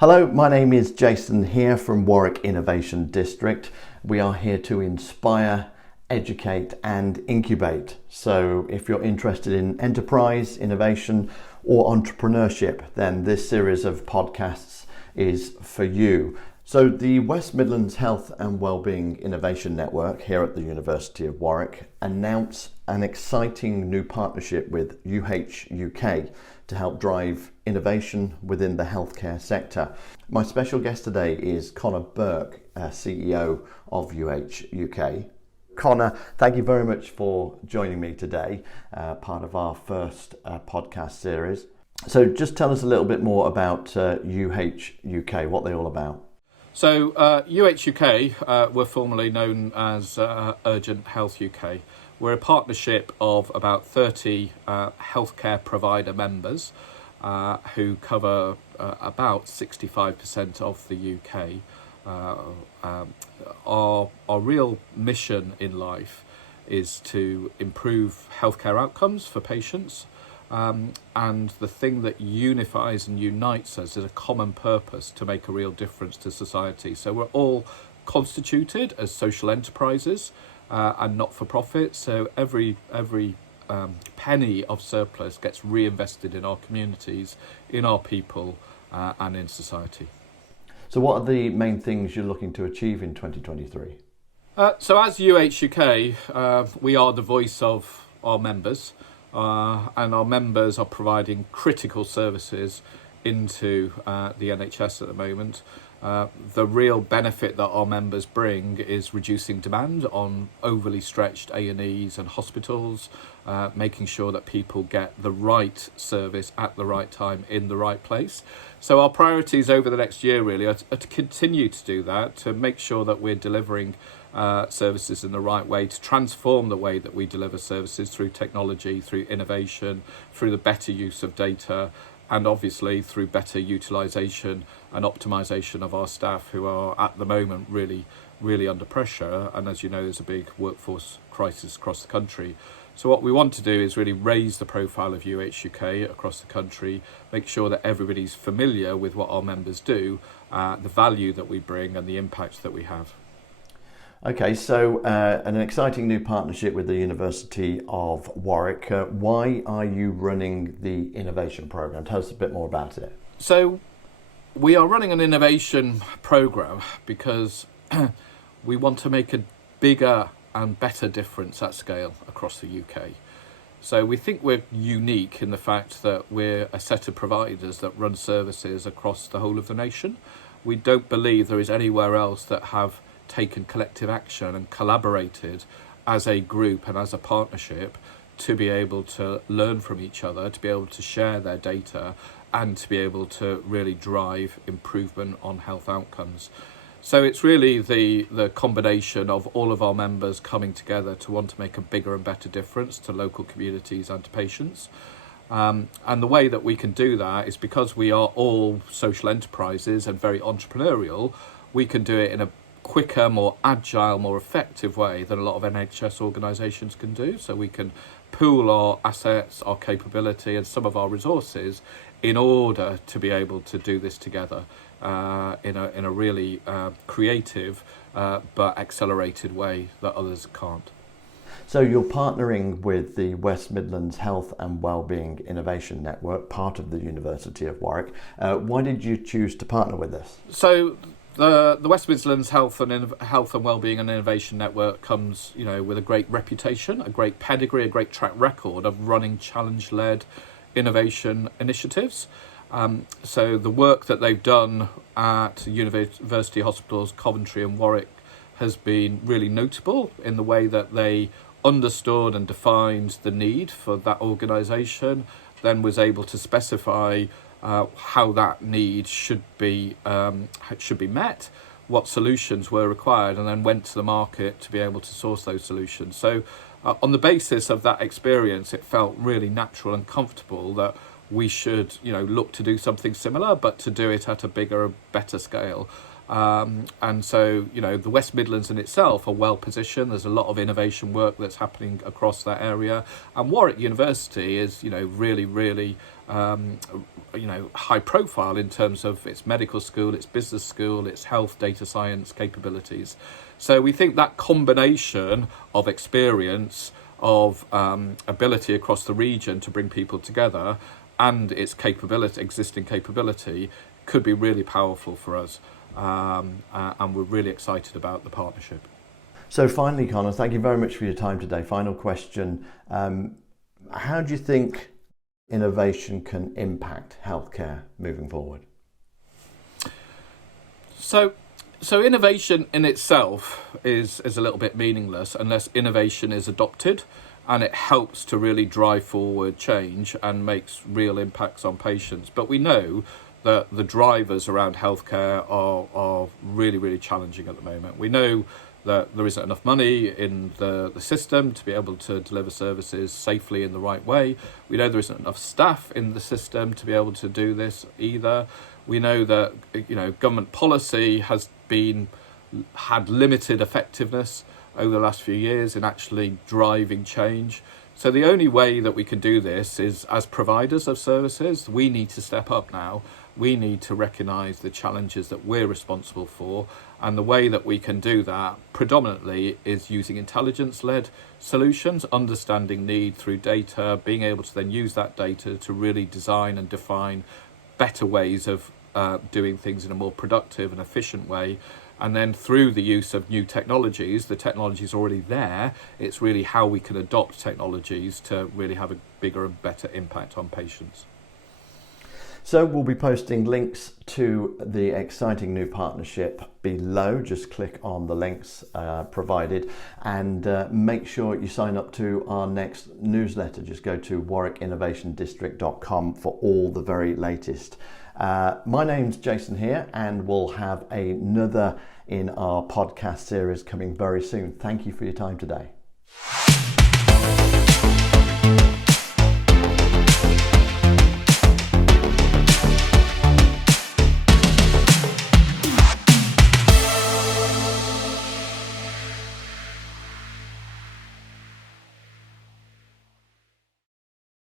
Hello, my name is Jason here from Warwick Innovation District. We are here to inspire, educate and incubate. So if you're interested in enterprise, innovation or entrepreneurship, then this series of podcasts is for you. So the West Midlands Health and Wellbeing Innovation Network here at the University of Warwick announced an exciting new partnership with UHUK to help drive innovation within the healthcare sector. My special guest today is Conor Burke, CEO of UHUK. Conor, thank you very much for joining me today, part of our first podcast series. So just tell us a little bit more about UHUK, what they're all about. So UHUK, we're formerly known as Urgent Health UK. We're a partnership of about 30 healthcare provider members who cover about 65% of the UK. Our real mission in life is to improve healthcare outcomes for patients. And the thing that unifies and unites us is a common purpose to make a real difference to society. So we're all constituted as social enterprises and not-for-profit. So every penny of surplus gets reinvested in our communities, in our people and in society. So what are the main things you're looking to achieve in 2023? So as UHUK, we are the voice of our members. And our members are providing critical services into the NHS at the moment. The real benefit that our members bring is reducing demand on overly stretched A&Es and hospitals, making sure that people get the right service at the right time in the right place. So our priorities over the next year really are to continue to do that, to make sure that we're delivering services in the right way, to transform the way that we deliver services through technology, through innovation, through the better use of data, and obviously through better utilisation and optimisation of our staff who are at the moment really under pressure. And as you know, there's a big workforce crisis across the country. So what we want to do is really raise the profile of UHUK across the country, make sure that everybody's familiar with what our members do, the value that we bring and the impact that we have. Okay, so an exciting new partnership with the University of Warwick. Why are you running the innovation programme? Tell us a bit more about it. So we are running an innovation programme because we want to make a bigger and better difference at scale across the UK. So we think we're unique in the fact that we're a set of providers that run services across the whole of the nation. We don't believe there is anywhere else that have taken collective action and collaborated as a group and as a partnership to be able to learn from each other, to be able to share their data and to be able to really drive improvement on health outcomes. So it's really the combination of all of our members coming together to want to make a bigger and better difference to local communities and to patients. And the way that we can do that is because we are all social enterprises and very entrepreneurial, we can do it in a quicker, more agile, more effective way than a lot of NHS organisations can do. So we can pool our assets, our capability and some of our resources in order to be able to do this together in a really creative but accelerated way that others can't. So you're partnering with the West Midlands Health and Wellbeing Innovation Network, part of the University of Warwick. Why did you choose to partner with this? So the West Midlands Health and Wellbeing and Innovation Network comes, with a great reputation, a great pedigree, a great track record of running challenge-led innovation initiatives. So the work that they've done at university hospitals, Coventry and Warwick, has been really notable in the way that they understood and defined the need for that organisation, then was able to specify how that need should be met, what solutions were required, and then went to the market to be able to source those solutions. So on the basis of that experience, it felt really natural and comfortable that we should look to do something similar, but to do it at a bigger, better scale. And so, the West Midlands in itself are well positioned. There's a lot of innovation work that's happening across that area. And Warwick University is, really high profile in terms of its medical school, its business school, its health data science capabilities. So we think that combination of experience, of ability across the region to bring people together, and its existing capability, could be really powerful for us. And we're really excited about the partnership. So finally, Conor, thank you very much for your time today. Final question. How do you think innovation can impact healthcare moving forward? So innovation in itself is a little bit meaningless unless innovation is adopted and it helps to really drive forward change and makes real impacts on patients. But we know that the drivers around healthcare are really, really challenging at the moment. We know that there isn't enough money in the system to be able to deliver services safely in the right way. We know there isn't enough staff in the system to be able to do this either. We know that government policy has had limited effectiveness over the last few years in actually driving change. So the only way that we can do this is, as providers of services, we need to step up now. We need to recognise the challenges that we're responsible for, and the way that we can do that predominantly is using intelligence-led solutions, understanding need through data, being able to then use that data to really design and define better ways of doing things in a more productive and efficient way. And then through the use of new technologies, the technology is already there. It's really how we can adopt technologies to really have a bigger and better impact on patients. So we'll be posting links to the exciting new partnership below. Just click on the links provided, and make sure you sign up to our next newsletter. Just go to warwickinnovationdistrict.com for all the very latest. My name's Jason here, and we'll have another in our podcast series coming very soon. Thank you for your time today.